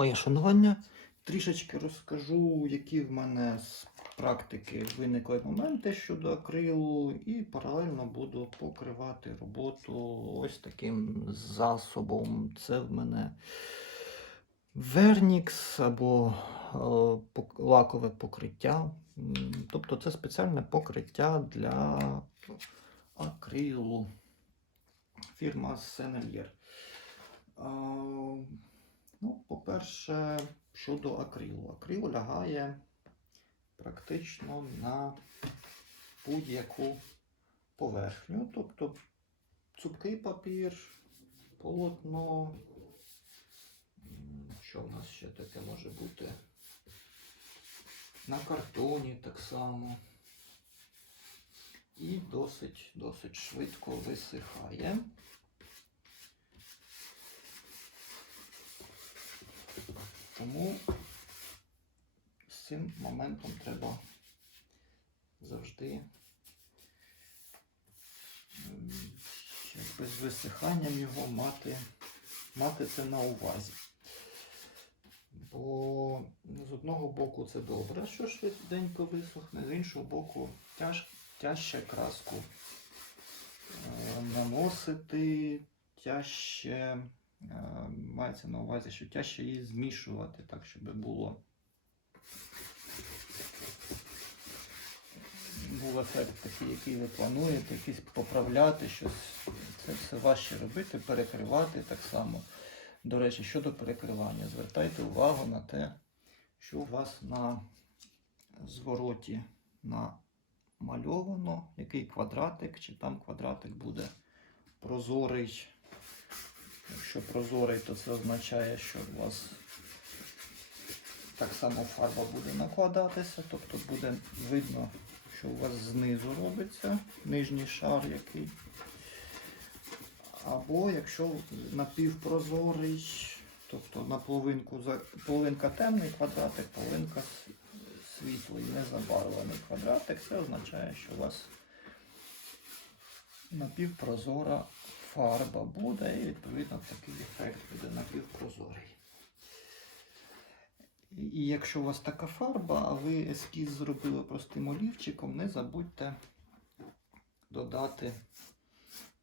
Моє шанування. Трішечки розкажу, які в мене з практики виникли моменти щодо акрилу, і паралельно буду покривати роботу ось таким засобом. Це в мене Вернікс або е, лакове покриття. Тобто це спеціальне покриття для акрилу. Фірма Сенельєр. По-перше, щодо акрилу. Акрил лягає практично на будь-яку поверхню. Тобто цупкий папір, полотно. Що в нас ще таке може бути? На картоні так само. І досить, досить швидко висихає. Тому з цим моментом треба завжди якби з висиханням його мати, мати це на увазі. Бо ну, з одного боку це добре, що швиденько висохне, з іншого боку тяж, тяжче краску е, наносити, тяжче е, мається на увазі, що тяжче її змішувати, так, щоб було був ефект такий, який ви плануєте, якийсь поправляти щось. Це все важче робити, перекривати так само. До речі, щодо перекривання, звертайте увагу на те, що у вас на звороті намальовано, який квадратик, чи там квадратик буде прозорий. Якщо прозорий, то це означає, що у вас так само фарба буде накладатися, тобто буде видно, що у вас знизу робиться нижній шар який. Або якщо напівпрозорий, тобто на половинку, половинка темний квадратик, половинка світлий, незабарвлений квадратик, це означає, що у вас напівпрозора фарба буде, і відповідно такий ефект буде напівпрозорий. І якщо у вас така фарба, а ви ескіз зробили простим олівчиком, не забудьте додати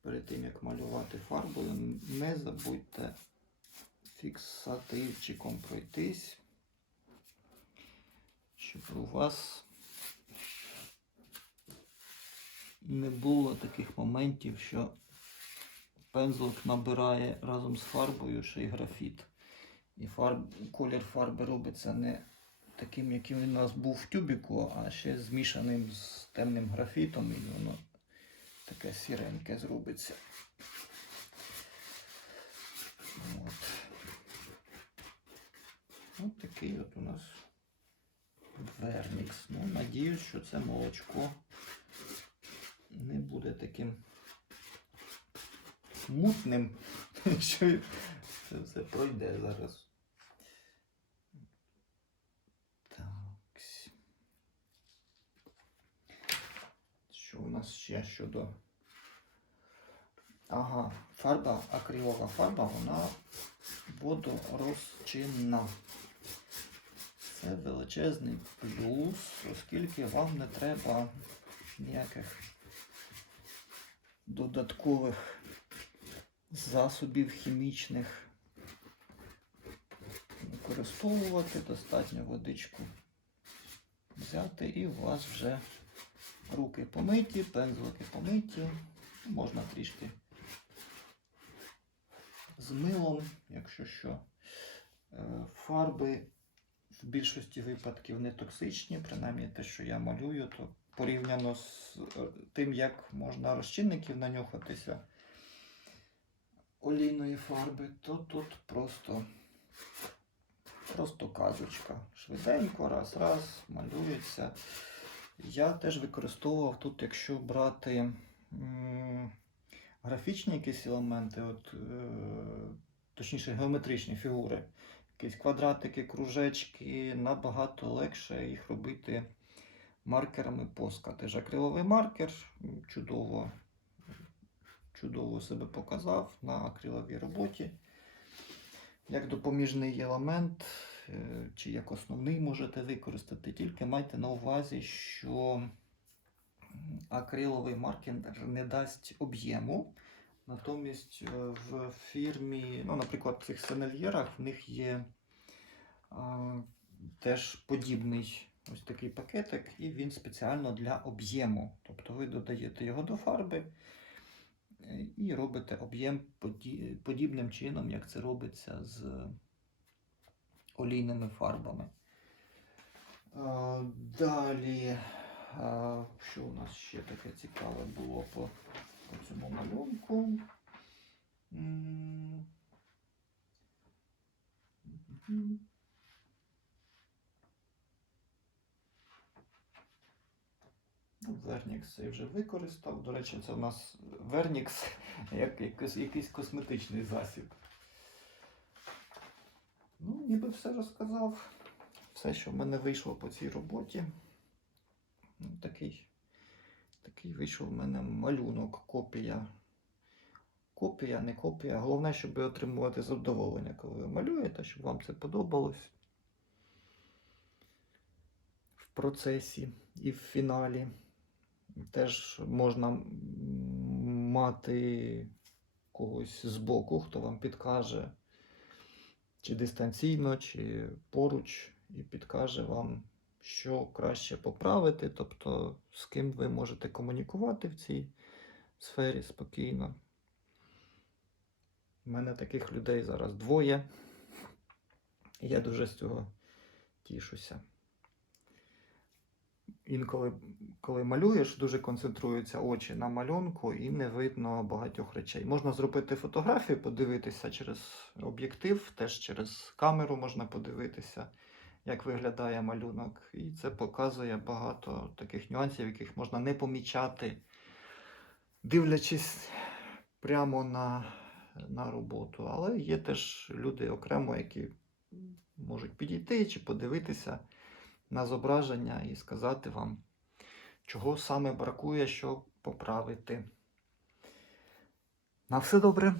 перед тим як малювати фарбою, не забудьте фіксативчиком пройтись, щоб у вас не було таких моментів, що пензлик набирає разом з фарбою ще й графіт. І фарб, колір фарби робиться не таким, яким він у нас був в тюбіку, а ще змішаним з темним графітом, і воно таке сіреньке зробиться. От. От такий от у нас вернікс. Ну, надіюсь, що це молочко не буде таким мутним, що це все пройде зараз. Так. Що у нас ще щодо. Ага, фарба, акрилова фарба, вона водорозчинна. Це величезний плюс, оскільки вам не треба ніяких додаткових засобів хімічних використовувати, достатньо водичку взяти і у вас вже руки помиті, пензлики помиті, можна трішки з милом, якщо що. Е, Фарби в більшості випадків не токсичні, принаймні те, що я малюю, то порівняно з е, тим, як можна розчинників нанюхатися олійної фарби, то тут просто, просто казочка. Швиденько, раз, раз, малюється. Я теж використовував тут, якщо брати графічні якісь елементи, от, е, точніше геометричні фігури, якісь квадратики, кружечки, набагато легше їх робити маркерами поска. Теж акриловий маркер чудово, чудово себе показав на акриловій роботі. як допоміжний елемент, чи як основний можете використати, тільки майте на увазі, що акриловий маркер не дасть об'єму. Натомість е, в фірмі, ну, наприклад, в цих сенельєрах в них є а, теж подібний ось такий пакетик, і він спеціально для об'єму. Тобто ви додаєте його до фарби е, і робите об'єм подібним чином, як це робиться з олійними фарбами. А, Далі, а, що у нас ще таке цікаве було по, по цьому малюнку? Вернікс я вже використав. До речі, це у нас Вернікс як якийсь, якийсь косметичний засіб. Ніби все розказав. Все, що в мене вийшло по цій роботі. Ну, такий, такий вийшов в мене малюнок, копія. Копія, не копія. Головне, щоб ви отримувати задоволення, коли ви малюєте, щоб вам це подобалось в процесі і в фіналі. Теж можна мати когось збоку, хто вам підкаже, чи дистанційно, чи поруч, і підкаже вам, що краще поправити, тобто з ким ви можете комунікувати в цій сфері спокійно. У мене таких людей зараз двоє. І я дуже з цього тішуся. Інколи, коли малюєш, дуже концентруються очі на малюнку і не видно багатьох речей. Можна зробити фотографію, подивитися через об'єктив, теж через камеру можна подивитися, як виглядає малюнок. І це показує багато таких нюансів, яких можна не помічати, дивлячись прямо на, на роботу. Але є теж люди окремо, які можуть підійти чи подивитися на зображення і сказати вам, чого саме бракує, щоб поправити. На все добре.